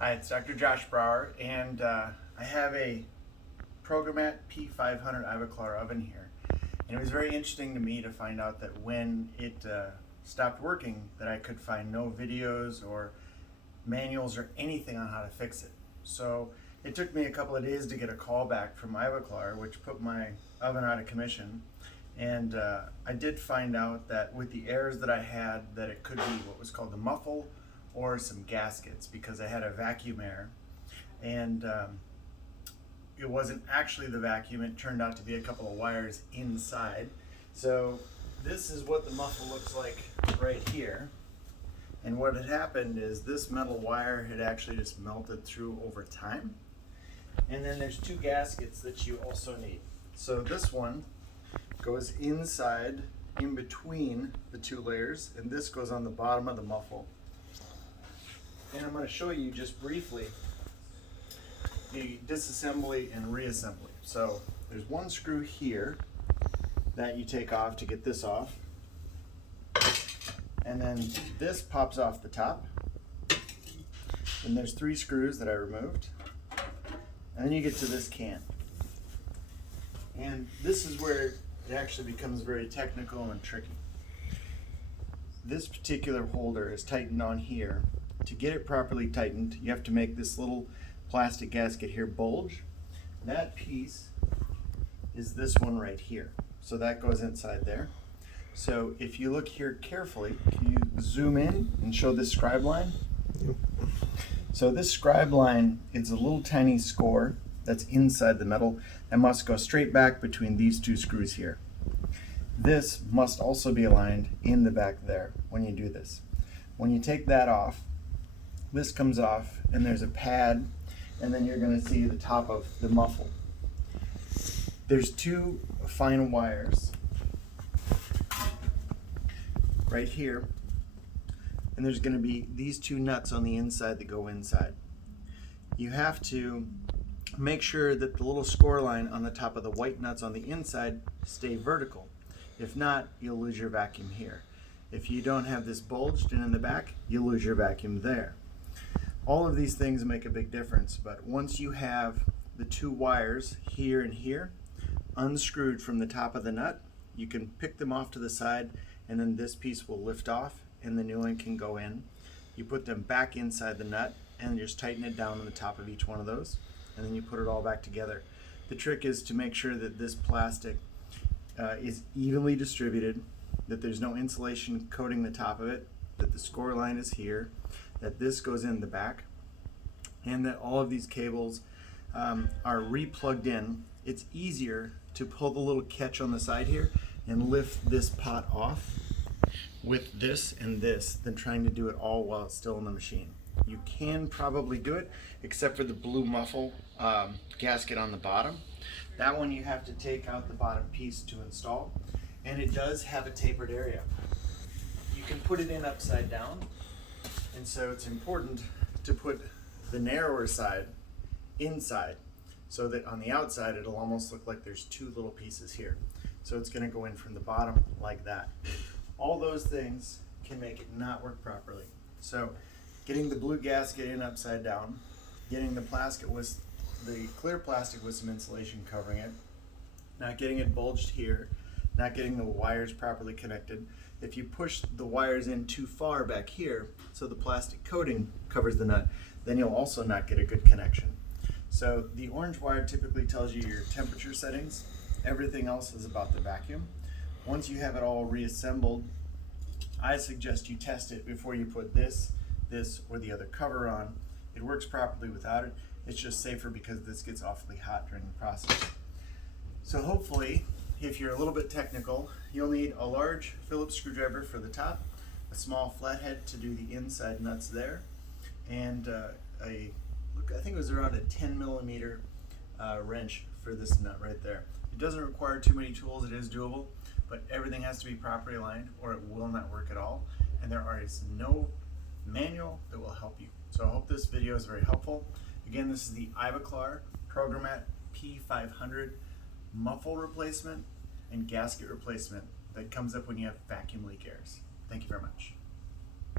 Hi, it's Dr. Josh Brower, and I have a Progromat P500 Ivoclar oven here. And it was very interesting to me to find out that when it stopped working, that I could find no videos or manuals or anything on how to fix it. So it took me a couple of days to get a call back from Ivoclar, which put my oven out of commission. And I did find out that with the errors that I had, that it could be what was called the Muffle or some gaskets, because I had a vacuum error. And it wasn't actually the vacuum, it turned out to be a couple of wires inside. So this is what the muffle looks like right here. And what had happened is this metal wire had actually just melted through over time. And then there's two gaskets that you also need. So this one goes inside, in between the two layers, and this goes on the bottom of the muffle. And I'm going to show you just briefly the disassembly and reassembly. So there's one screw here that you take off to get this off. And then this pops off the top. And there's three screws that I removed. And then you get to this can. And this is where it actually becomes very technical and tricky. This particular holder is tightened on here. To get it properly tightened, you have to make this little plastic gasket here bulge. That piece is this one right here. So that goes inside there. So if you look here carefully, can you zoom in and show this scribe line? So this scribe line is a little tiny score that's inside the metal and must go straight back between these two screws here. This must also be aligned in the back there when you do this. When you take that off, this comes off and there's a pad, and then you're going to see the top of the muffle. There's two fine wires right here, and there's going to be these two nuts on the inside that go inside. You have to make sure that the little score line on the top of the white nuts on the inside stay vertical. If not, you'll lose your vacuum here. If you don't have this bulged in the back, you'll lose your vacuum there. All of these things make a big difference, but once you have the two wires here and here unscrewed from the top of the nut, you can pick them off to the side, and then this piece will lift off and the new one can go in. You put them back inside the nut and just tighten it down on the top of each one of those, and then you put it all back together. The trick is to make sure that this plastic is evenly distributed, that there's no insulation coating the top of it, that the score line is here, that this goes in the back, and that all of these cables are re-plugged in. It's easier to pull the little catch on the side here and lift this pot off with this and this than trying to do it all while it's still in the machine. You can probably do it, except for the blue muffle gasket on the bottom. That one you have to take out the bottom piece to install, and it does have a tapered area. You can put it in upside down, and so it's important to put the narrower side inside, so that on the outside it'll almost look like there's two little pieces here. So it's going to go in from the bottom like that. All those things can make it not work properly. So getting the blue gasket in upside down, getting the plastic with the clear plastic with some insulation covering it, not getting it bulged here, not getting the wires properly connected. If you push the wires in too far back here so the plastic coating covers the nut, then you'll also not get a good connection. So the orange wire typically tells you your temperature settings. Everything else is about the vacuum. Once you have it all reassembled, I suggest you test it before you put this, or the other cover on. It works properly without it. It's just safer because this gets awfully hot during the process. So hopefully, if you're a little bit technical, you'll need a large Phillips screwdriver for the top, a small flathead to do the inside nuts there, and I think it was around a 10 millimeter wrench for this nut right there. It doesn't require too many tools, it is doable, but everything has to be properly aligned or it will not work at all, and there is no manual that will help you. So I hope this video is very helpful. Again, this is the Ivoclar Progromat P500 muffle replacement and gasket replacement that comes up when you have vacuum leak errors. Thank you very much.